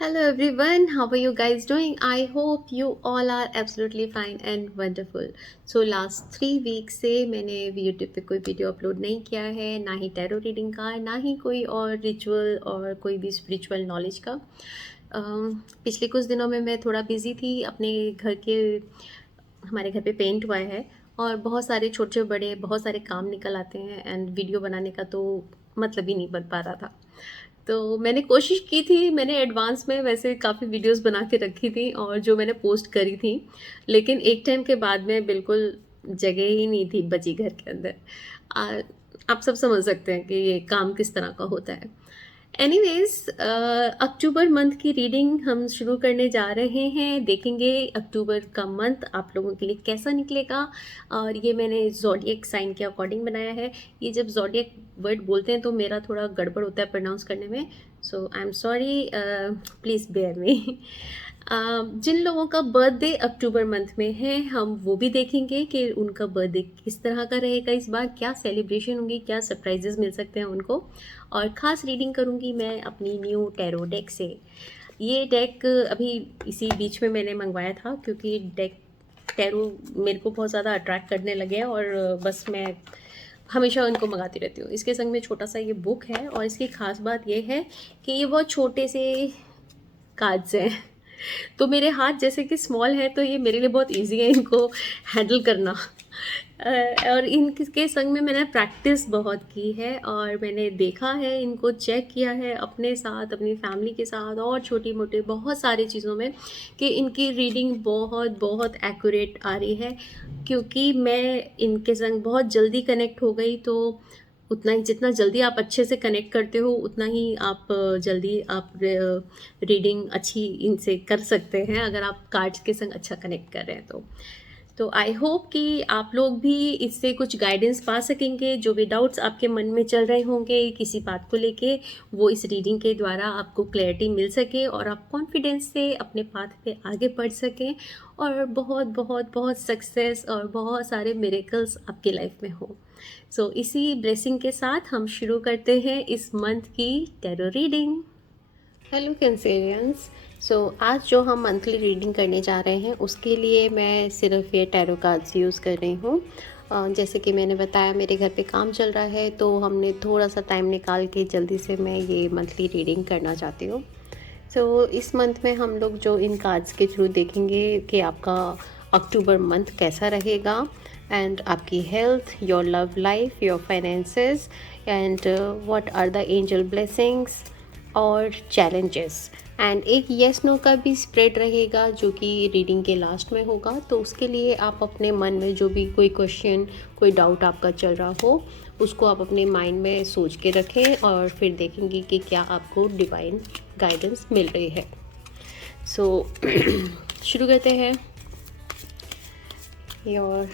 Hello everyone, how are you guys doing? I hope you all are absolutely fine and wonderful. So last 3 week से मैंने YouTube पे कोई video upload नहीं किया है, ना ही टैरो रीडिंग का, ना ही कोई और रिचुअल और कोई भी स्पिरिचुअल नॉलेज का। पिछले कुछ दिनों में मैं थोड़ा बिज़ी थी अपने घर के। हमारे घर पे पेंट हुआ है और बहुत सारे छोटे बड़े बहुत सारे काम निकल आते हैं एंड वीडियो बनाने का तो मतलब ही नहीं बन पा रहा था। तो मैंने कोशिश की थी, मैंने एडवांस में वैसे काफ़ी वीडियोस बना के रखी थी और जो मैंने पोस्ट करी थी, लेकिन एक टाइम के बाद में बिल्कुल जगह ही नहीं थी बची घर के अंदर। आ, आप सब समझ सकते हैं कि ये काम किस तरह का होता है। एनीवेज, अक्टूबर मंथ की रीडिंग हम शुरू करने जा रहे हैं। देखेंगे अक्टूबर का मंथ आप लोगों के लिए कैसा निकलेगा। और ये मैंने ज़ोडिएक साइन के अकॉर्डिंग बनाया है। ये जब ज़ोडिएक वर्ड बोलते हैं तो मेरा थोड़ा गड़बड़ होता है प्रोनाउंस करने में, so I am sorry, please bear me. जिन लोगों का बर्थडे अक्टूबर मंथ में है हम वो भी देखेंगे कि उनका बर्थडे किस तरह का रहेगा इस बार, क्या सेलिब्रेशन होंगी, क्या सरप्राइजेस मिल सकते हैं उनको। और ख़ास रीडिंग करूँगी मैं अपनी न्यू टैरो डेक से। ये डेक अभी इसी बीच में मैंने मंगवाया था क्योंकि डेक टैरो मेरे को बहुत ज़्यादा अट्रैक्ट करने लगे हैं और बस मैं हमेशा उनको मंगाती रहती हूँ। इसके संग में छोटा सा ये बुक है और इसकी ख़ास बात ये है कि ये बहुत छोटे से कार्ड्स हैं। तो मेरे हाथ जैसे कि स्मॉल है तो ये मेरे लिए बहुत इजी है इनको हैंडल करना। और इनके संग में मैंने प्रैक्टिस बहुत की है और मैंने देखा है, इनको चेक किया है अपने साथ, अपनी फैमिली के साथ और छोटी मोटी बहुत सारी चीज़ों में कि इनकी रीडिंग बहुत बहुत एक्यूरेट आ रही है। क्योंकि मैं इनके संग बहुत जल्दी कनेक्ट हो गई तो उतना ही, जितना जल्दी आप अच्छे से कनेक्ट करते हो उतना ही आप जल्दी आप रीडिंग अच्छी इनसे कर सकते हैं अगर आप कार्ड्स के संग अच्छा कनेक्ट कर रहे हैं तो आई होप कि आप लोग भी इससे कुछ गाइडेंस पा सकेंगे। जो भी डाउट्स आपके मन में चल रहे होंगे किसी बात को लेके, वो इस रीडिंग के द्वारा आपको क्लैरिटी मिल सके और आप कॉन्फिडेंस से अपने पाथ पे आगे बढ़ सकें और बहुत बहुत बहुत सक्सेस और बहुत सारे मिरेकल्स आपकी लाइफ में हो। सो इसी ब्लेसिंग के साथ हम शुरू करते हैं इस मंथ की tarot reading. Hello Cancerians. So आज जो हम मंथली रीडिंग करने जा रहे हैं उसके लिए मैं सिर्फ ये टैरो कार्ड्स यूज़ कर रही हूँ। जैसे कि मैंने बताया मेरे घर पे काम चल रहा है तो हमने थोड़ा सा टाइम निकाल के जल्दी से मैं ये मंथली रीडिंग करना चाहती हूँ। सो इस मंथ में हम लोग जो इन कार्ड्स के थ्रू देखेंगे कि आपका अक्टूबर मंथ कैसा रहेगा एंड आपकी health, your love life, your finances and what are the angel blessings और चैलेंजेस। एंड एक येस नो का भी स्प्रेड रहेगा जो कि रीडिंग के लास्ट में होगा। तो उसके लिए आप अपने मन में जो भी कोई क्वेश्चन, कोई डाउट आपका चल रहा हो उसको आप अपने माइंड में सोच के रखें और फिर देखेंगे कि क्या आपको डिवाइन गाइडेंस मिल रही है। सो शुरू करते हैं। Your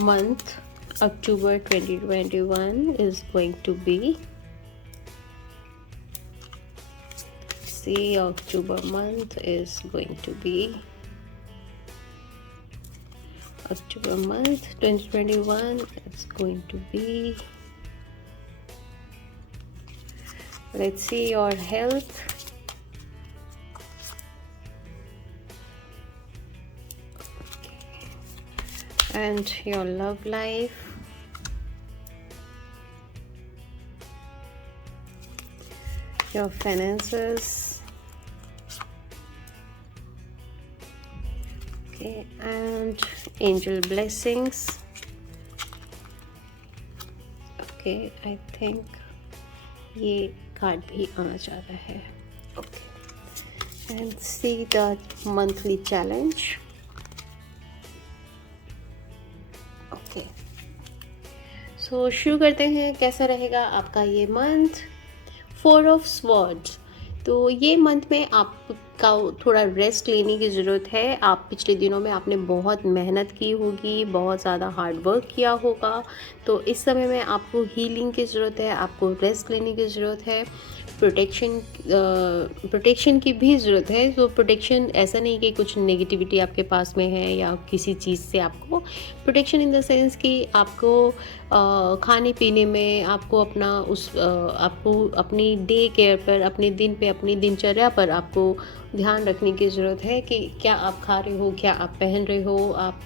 month October 2021 is going to be, see, October month is going to be, October month 2021 is going to be, let's see your health, and your love life, your finances, okay, and angel blessings. Okay, I think ये card भी आना चाह रहा है। Okay, and see the monthly challenge. Okay, so शुरू करते हैं कैसा रहेगा आपका ये मंथ। 4 of swords. तो ये मंथ में आपका थोड़ा रेस्ट लेने की ज़रूरत है। आप पिछले दिनों में आपने बहुत मेहनत की होगी, बहुत ज़्यादा हार्ड वर्क किया होगा, तो इस समय में आपको हीलिंग की ज़रूरत है, आपको रेस्ट लेने की ज़रूरत है। प्रोटेक्शन की भी ज़रूरत है। तो प्रोटेक्शन ऐसा नहीं कि कुछ नेगेटिविटी आपके पास में है या किसी चीज़ से आपको प्रोटेक्शन इन द सेंस कि आपको खाने पीने में आपको आपको अपनी डे केयर पर, अपने दिन पे, अपनी दिनचर्या पर आपको ध्यान रखने की ज़रूरत है कि क्या आप खा रहे हो, क्या आप पहन रहे हो, आप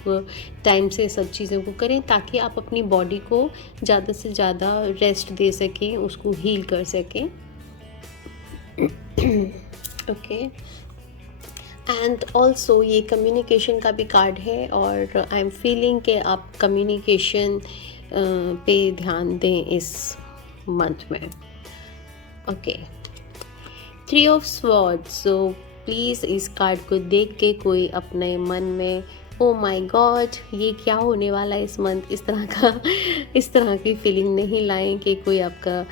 टाइम से सब चीज़ों को करें ताकि आप अपनी बॉडी को ज़्यादा से ज़्यादा रेस्ट दे सकें, उसको हील कर सकें। ओके, एंड ऑल्सो ये कम्युनिकेशन का भी कार्ड है और आई एम फीलिंग कि आप कम्युनिकेशन पे ध्यान दें इस मंथ में। Okay, 3 of swords. So please इस कार्ड को देख के कोई अपने मन में ओ माय गॉड ये क्या होने वाला है इस मंथ, इस तरह की फीलिंग नहीं लाएं कि कोई आपका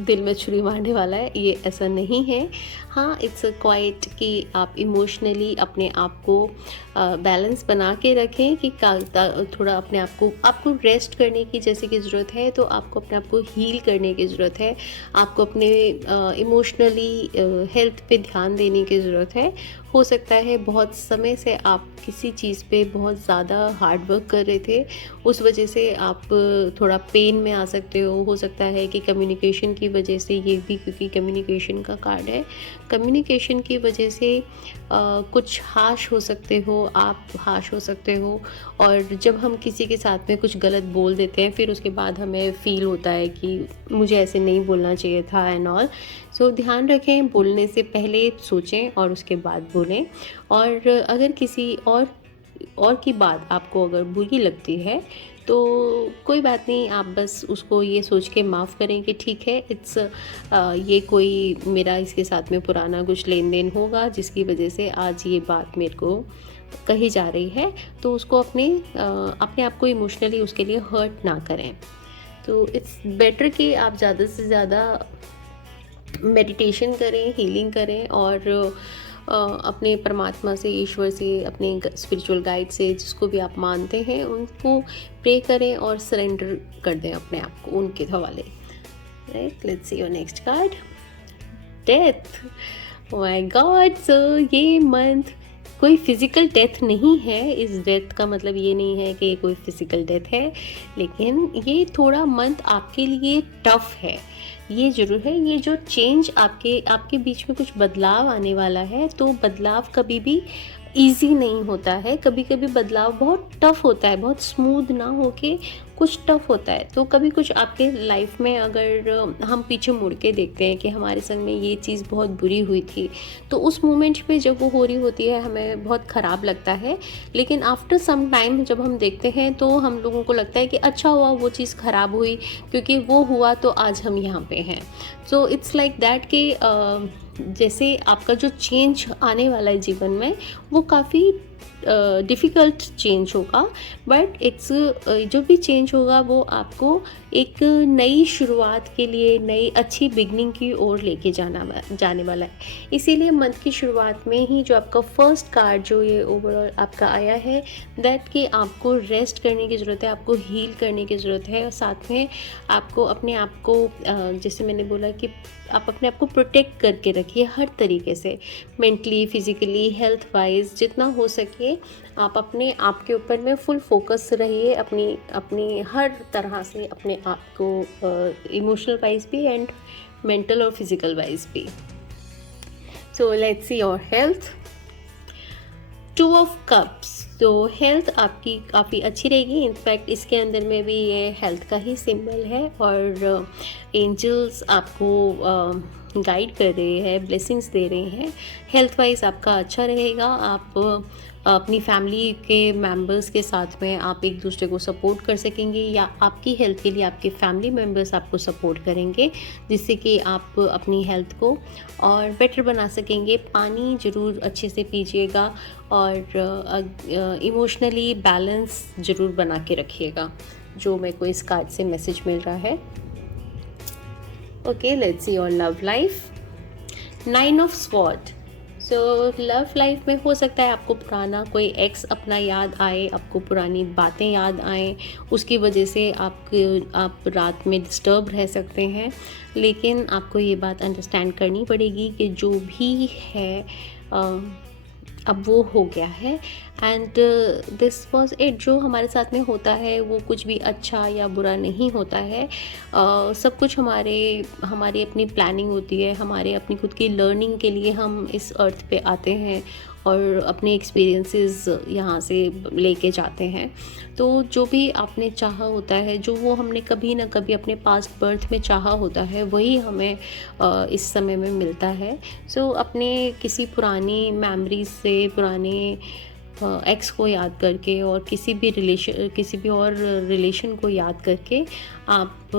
दिल में छुरी मारने वाला है, ये ऐसा नहीं है। हाँ, इट्स क्वाइट कि आप इमोशनली अपने आप को बैलेंस बना के रखें कि थोड़ा अपने आप को आपको रेस्ट करने की जैसे कि ज़रूरत है, तो आपको अपने आप को हील करने की ज़रूरत है, आपको अपने इमोशनली हेल्थ पे ध्यान देने की ज़रूरत है। हो सकता है बहुत समय से आप किसी चीज़ पे बहुत ज़्यादा हार्ड वर्क कर रहे थे, उस वजह से आप थोड़ा पेन में आ सकते हो सकता है कि कम्युनिकेशन की वजह से, ये भी क्योंकि कम्युनिकेशन का कार्ड है, कम्युनिकेशन की वजह से कुछ हाश हो सकते हो, आप हाश हो सकते हो। और जब हम किसी के साथ में कुछ गलत बोल देते हैं फिर उसके बाद हमें फ़ील होता है कि मुझे ऐसे नहीं बोलना चाहिए था एंड ऑल। सो ध्यान रखें, बोलने से पहले सोचें और उसके बाद बोलें। और अगर किसी और की बात आपको अगर बुरी लगती है तो कोई बात नहीं, आप बस उसको ये सोच के माफ़ करें कि ठीक है, ये कोई मेरा इसके साथ में पुराना कुछ लेन देन होगा जिसकी वजह से आज ये बात मेरे को कही जा रही है, तो उसको अपने आप को इमोशनली उसके लिए हर्ट ना करें। तो इट्स बेटर कि आप ज़्यादा से ज़्यादा मेडिटेशन करें, हीलिंग करें और अपने परमात्मा से, ईश्वर से, अपने स्पिरिचुअल गाइड से, जिसको भी आप मानते हैं, उनको प्रे करें और सरेंडर कर दें अपने आप को उनके हवाले। Right, let's see your next card, death. My god, so ये मंथ कोई फिज़िकल डेथ नहीं है। इस डेथ का मतलब ये नहीं है कि कोई फिज़िकल डेथ है, लेकिन ये थोड़ा मंथ आपके लिए टफ है। ये ज़रूर है, ये जो चेंज आपके बीच में कुछ बदलाव आने वाला है, तो बदलाव कभी भी ईजी नहीं होता है, कभी कभी बदलाव बहुत टफ होता है, बहुत स्मूथ ना होके कुछ टफ होता है। तो कभी कुछ आपके लाइफ में अगर हम पीछे मुड़ के देखते हैं कि हमारे संग में ये चीज़ बहुत बुरी हुई थी, तो उस मोमेंट पे जब वो हो रही होती है हमें बहुत ख़राब लगता है, लेकिन आफ्टर सम टाइम जब हम देखते हैं तो हम लोगों को लगता है कि अच्छा हुआ वो चीज़ ख़राब हुई, क्योंकि वो हुआ तो आज हम यहाँ पे हैं। सो इट्स लाइक दैट कि जैसे आपका जो चेंज आने वाला है जीवन में, वो काफ़ी डिफ़िकल्ट चेंज होगा, बट इट्स जो भी चेंज होगा वो आपको एक नई शुरुआत के लिए, नई अच्छी बिगनिंग की ओर लेके जाने वाला है। इसीलिए मंथ की शुरुआत में ही जो आपका फर्स्ट कार्ड जो ये ओवरऑल आपका आया है, दैट कि आपको रेस्ट करने की ज़रूरत है, आपको हील करने की ज़रूरत है, और साथ में आपको अपने आप को जैसे मैंने बोला कि आप अपने आप को प्रोटेक्ट करके रखिए हर तरीके से, मेंटली, फिज़िकली, हेल्थ वाइज, जितना हो सके आप अपने आप के ऊपर में फुल फोकस रहिए, अपनी हर तरह से अपने आप को इमोशनल वाइज भी एंड मेंटल और फिज़िकल वाइज भी। So let's see your health. 2 of cups. तो हेल्थ आपकी काफ़ी अच्छी रहेगी, इनफैक्ट इसके अंदर में भी ये हेल्थ का ही सिंबल है, और एंजल्स आपको गाइड कर रहे हैं, ब्लेसिंग्स दे रहे हैं। हेल्थ वाइज आपका अच्छा रहेगा, आप अपनी फैमिली के मेंबर्स के साथ में आप एक दूसरे को सपोर्ट कर सकेंगे, या आपकी हेल्थ के लिए आपके फैमिली मेंबर्स आपको सपोर्ट करेंगे, जिससे कि आप अपनी हेल्थ को और बेटर बना सकेंगे। पानी ज़रूर अच्छे से पीजिएगा और इमोशनली बैलेंस ज़रूर बना के रखिएगा, जो मेरे को इस कार्ड से मैसेज मिल रहा है। Okay, let's see your love life. 9 of sword. So love life में हो सकता है आपको पुराना कोई एक्स अपना याद आए, आपको पुरानी बातें याद आएँ, उसकी वजह से आप रात में डिस्टर्ब रह सकते हैं। लेकिन आपको ये बात अंडरस्टैंड करनी पड़ेगी कि जो भी है अ, अब वो हो गया है एंड दिस वॉज इट। जो हमारे साथ में होता है वो कुछ भी अच्छा या बुरा नहीं होता है। सब कुछ हमारी अपनी प्लानिंग होती है, हमारे अपनी खुद की लर्निंग के लिए हम इस अर्थ पे आते हैं और अपने एक्सपीरियंसेस यहाँ से लेके जाते हैं। तो जो भी आपने चाहा होता है, जो वो हमने कभी ना कभी अपने पास्ट बर्थ में चाहा होता है, वही हमें इस समय में मिलता है। सो अपने किसी पुरानी मेमोरीज से, पुराने एक्स को याद करके और किसी भी और रिलेशन को याद करके आप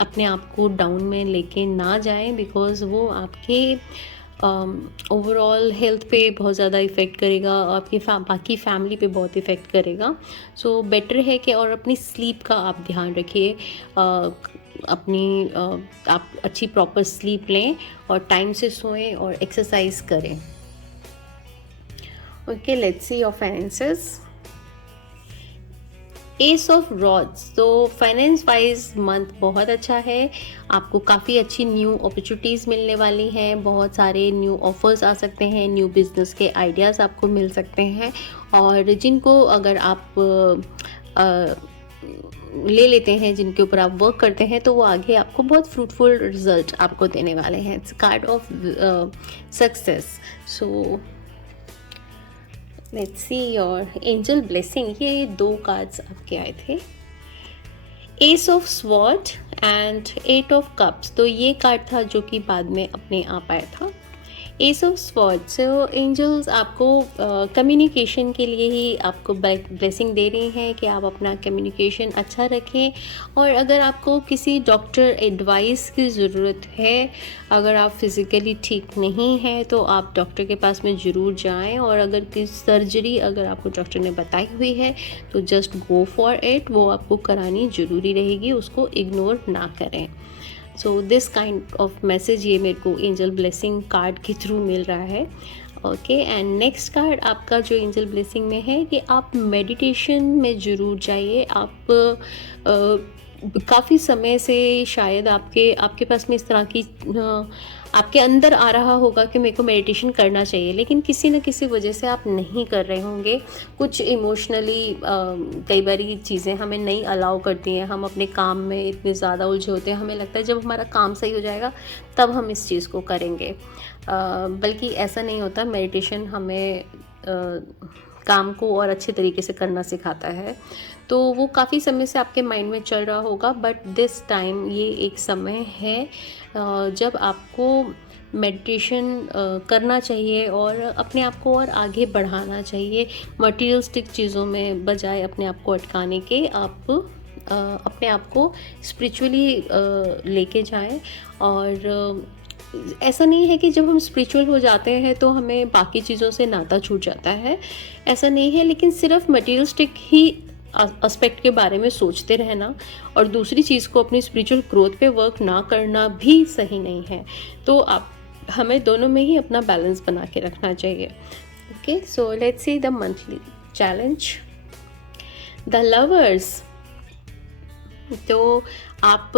अपने आप को डाउन में लेके ना जाएं, बिकॉज़ वो आपके ओवरऑल हेल्थ पे बहुत ज़्यादा इफ़ेक्ट करेगा, आपकी बाकी फैमिली पे बहुत इफ़ेक्ट करेगा। सो बेटर है कि और अपनी स्लीप का आप ध्यान रखिए। आप अच्छी प्रॉपर स्लीप लें और टाइम से सोएं और एक्सरसाइज करें। Okay, let's see your finances. S of rods, तो फाइनेंस वाइज मंथ बहुत अच्छा है। आपको काफ़ी अच्छी न्यू अपॉर्चुनिटीज़ मिलने वाली हैं, बहुत सारे न्यू ऑफर्स आ सकते हैं, न्यू बिजनेस के आइडियाज़ आपको मिल सकते हैं, और जिनको अगर आप ले लेते हैं, जिनके ऊपर आप वर्क करते हैं, तो वो आगे आपको बहुत फ्रूटफुल रिजल्ट आपको देने वाले हैं। Its card of success. So let's see your angel blessing. ये 2 कार्ड्स आपके आए थे, S of sword and 8 of cups. तो ये कार्ड था जो कि बाद में अपने आप आया था, ace of sword. So angels आपको कम्युनिकेशन के लिए ही आपको ब्लेसिंग दे रही हैं कि आप अपना कम्युनिकेशन अच्छा रखें, और अगर आपको किसी डॉक्टर एडवाइस की ज़रूरत है, अगर आप फिज़िकली ठीक नहीं हैं, तो आप डॉक्टर के पास में ज़रूर जाएं, और अगर किसी सर्जरी अगर आपको डॉक्टर ने बताई हुई है तो जस्ट गो फॉर इट, वो आपको करानी ज़रूरी रहेगी, उसको इग्नोर ना करें। So this kind of message ये मेरे को एंजल ब्लेसिंग कार्ड के थ्रू मिल रहा है। ओके, एंड नेक्स्ट कार्ड आपका जो एंजल ब्लेसिंग में है कि आप मेडिटेशन में ज़रूर जाइए। आप काफ़ी समय से शायद आपके पास में इस तरह की आपके अंदर आ रहा होगा कि मेरे को मेडिटेशन करना चाहिए, लेकिन किसी न किसी वजह से आप नहीं कर रहे होंगे। कुछ इमोशनली कई बार ये चीज़ें हमें नहीं अलाउ करती हैं, हम अपने काम में इतने ज़्यादा उलझे होते हैं, हमें लगता है जब हमारा काम सही हो जाएगा तब हम इस चीज़ को करेंगे। बल्कि ऐसा नहीं होता। मेडिटेशन हमें काम को और अच्छे तरीके से करना सिखाता है। तो वो काफ़ी समय से आपके माइंड में चल रहा होगा, बट दिस टाइम ये एक समय है जब आपको मेडिटेशन करना चाहिए और अपने आप को और आगे बढ़ाना चाहिए। मटीरियलिस्टिक चीज़ों में बजाय अपने आप को अटकाने के, आप अपने आप को स्पिरिचुअली लेके जाएं। और ऐसा नहीं है कि जब हम स्पिरिचुअल हो जाते हैं तो हमें बाकी चीज़ों से नाता छूट जाता है, ऐसा नहीं है। लेकिन सिर्फ मटेरियलिस्टिक ही एस्पेक्ट के बारे में सोचते रहना और दूसरी चीज़ को, अपनी स्पिरिचुअल ग्रोथ पे वर्क ना करना भी सही नहीं है। तो हमें दोनों में ही अपना बैलेंस बना के रखना चाहिए। Okay, so let's see the monthly challenge, the lovers. तो आप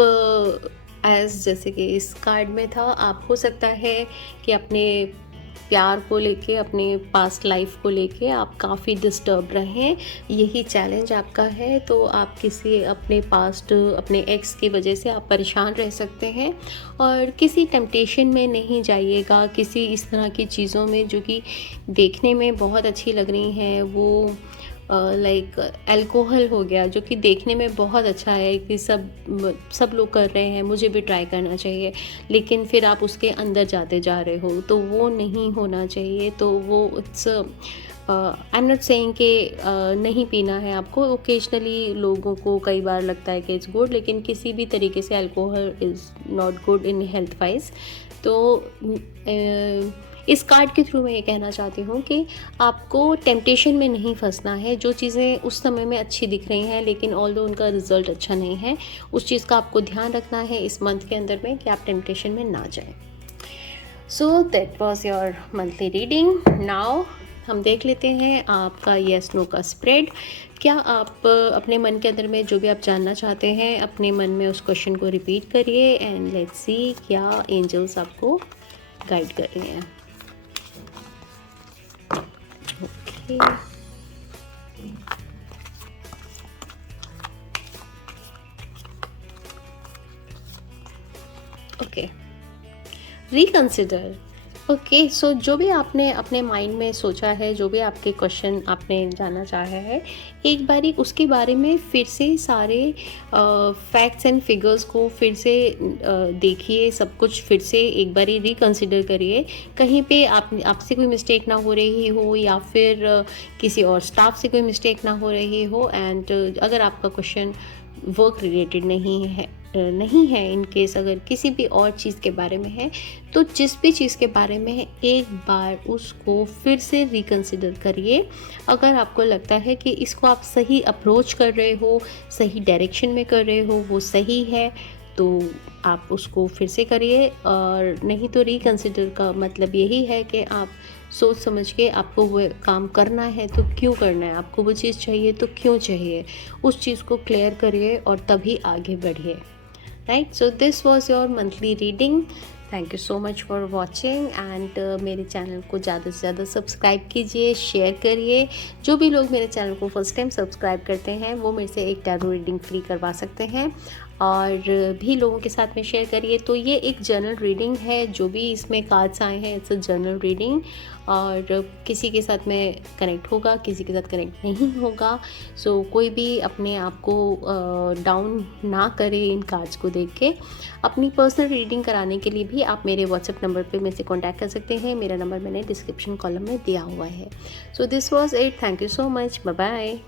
जैसे कि इस कार्ड में था, आप हो सकता है कि अपने प्यार को लेके, अपने पास्ट लाइफ को लेके आप काफ़ी डिस्टर्ब रहें, यही चैलेंज आपका है। तो आप अपने एक्स की वजह से आप परेशान रह सकते हैं, और किसी टेम्पटेशन में नहीं जाइएगा, किसी इस तरह की चीज़ों में जो कि देखने में बहुत अच्छी लग रही हैं। वो लाइक अल्कोहल हो गया, जो कि देखने में बहुत अच्छा है कि सब लोग कर रहे हैं, मुझे भी ट्राई करना चाहिए, लेकिन फिर आप उसके अंदर जाते जा रहे हो, तो वो नहीं होना चाहिए। तो वो it's I am not saying कि नहीं पीना है आपको। ओकेजनली लोगों को कई बार लगता है कि इट्स गुड, लेकिन किसी भी तरीके से alcohol is not good in health wise. तो इस कार्ड के थ्रू मैं ये कहना चाहती हूँ कि आपको टेम्पटेशन में नहीं फंसना है। जो चीज़ें उस समय में अच्छी दिख रही हैं, लेकिन ऑल्दो उनका रिजल्ट अच्छा नहीं है, उस चीज़ का आपको ध्यान रखना है इस मंथ के अंदर में कि आप टेम्पटेशन में ना जाएं। So that was your monthly reading. Now हम देख लेते हैं आपका येस नो का स्प्रेड. क्या आप अपने मन के अंदर में जो भी आप जानना चाहते हैं अपने मन में उस क्वेश्चन को रिपीट करिए एंड लेट्स सी क्या एंजल्स आपको गाइड कर रहे हैं. ओके. ओके. रिकंसिडर. ओके. सो जो भी आपने अपने माइंड में सोचा है, जो भी आपके क्वेश्चन आपने जानना चाहा है, एक बारी उसके बारे में फिर से सारे फैक्ट्स एंड फिगर्स को फिर से देखिए. सब कुछ फिर से एक बारी रिकंसिडर करिए. कहीं पे आपसे कोई मिस्टेक ना हो रही हो या फिर किसी और स्टाफ से कोई मिस्टेक ना हो रही हो. एंड अगर आपका क्वेश्चन वर्क रिलेटेड नहीं है इन केस अगर किसी भी और चीज़ के बारे में है, तो जिस भी चीज़ के बारे में है एक बार उसको फिर से रिकंसिडर करिए. अगर आपको लगता है कि इसको आप सही अप्रोच कर रहे हो, सही डायरेक्शन में कर रहे हो, वो सही है, तो आप उसको फिर से करिए. और नहीं तो रिकंसिडर का मतलब यही है कि आप सोच समझ के आपको वो काम करना है तो क्यों करना है, आपको वो चीज़ चाहिए तो क्यों चाहिए, उस चीज़ को क्लियर करिए और तभी आगे बढ़िए. Right. So this was your monthly reading. Thank you so much for watching and मेरे चैनल को ज़्यादा से ज़्यादा सब्सक्राइब कीजिए, शेयर करिए. जो भी लोग मेरे चैनल को फर्स्ट टाइम सब्सक्राइब करते हैं वो मेरे से एक टैरो रीडिंग फ्री करवा सकते हैं और भी लोगों के साथ में शेयर करिए. तो ये एक जनरल रीडिंग है. जो भी इसमें कार्ड्स आए हैं इट्स अ जनरल रीडिंग और किसी के साथ में कनेक्ट होगा, किसी के साथ कनेक्ट नहीं होगा. सो कोई भी अपने आप को डाउन ना करे इन कार्ड्स को देख के. अपनी पर्सनल रीडिंग कराने के लिए भी आप मेरे व्हाट्सएप नंबर पे मेरे से कॉन्टैक्ट कर सकते हैं. मेरा नंबर मैंने डिस्क्रिप्शन कॉलम में दिया हुआ है. So this was it. Thank you so much. Bye bye.